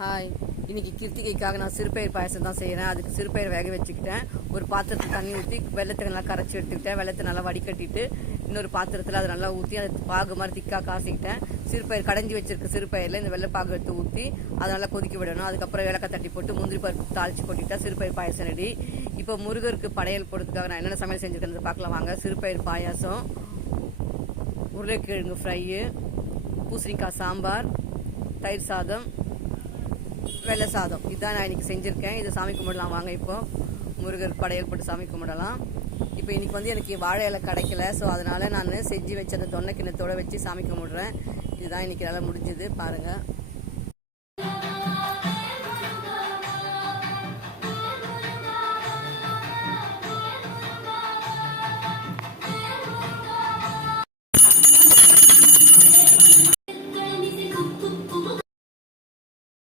Hi, இன்னைக்கு கிருத்திகைக்காக நான் சிறுபயிர் பாயசம் தான் செய்கிறேன். அதுக்கு சிறுபயிர் வேக வச்சுக்கிட்டேன். ஒரு பாத்திரத்தில் தண்ணி ஊற்றி வெள்ளத்தை நல்லா கரைச்சி எடுத்துக்கிட்டேன். வெள்ளத்தை நல்லா வடிகட்டிட்டு இன்னொரு பாத்திரத்தில் அதை நல்லா ஊற்றி அதை பாகு மாதிரி திக்காக காசிக்கிட்டேன். சிறுபயிர் கடைஞ்சி வச்சிருக்க சிறுபயிரில் இந்த வெள்ளை பாகு எடுத்து ஊற்றி அதை நல்லா கொதிக்க விடணும். அதுக்கப்புறம் ஏலக்காய் தட்டி போட்டு முந்திரி பருப்பு தாளிச்சு கொட்டிட்டா சிறுபயிர் பாயசம் ரெடி. இப்போ முருகருக்கு படையல் போடுறதுக்காக நான் என்னென்ன சமையல் செஞ்சுருக்கேன் பார்க்கலாம் வாங்க. சிறுபயிர் பாயாசம், உருளைக்கிழங்கு ஃப்ரையு, பூசணிக்காய் சாம்பார், தயிர் சாதம், வெள்ளை சாதம், இதுதான் நான் இன்னைக்கு செஞ்சுருக்கேன். இதை சாமி கும்பிடலாம் வாங்க. இப்போ முருகர் படையல் போட்டு சாமி கும்பிடலாம். இப்போ இன்னைக்கு எனக்கு வாழை இலை கிடைக்கல. ஸோ அதனால நான் செஞ்சு வச்ச அந்த தொன்னை கிண்ணத்தோடு வச்சு சாமி கும்பிடுறேன். இதுதான் இன்னைக்கு நல்லா முடிஞ்சது பாருங்கள்.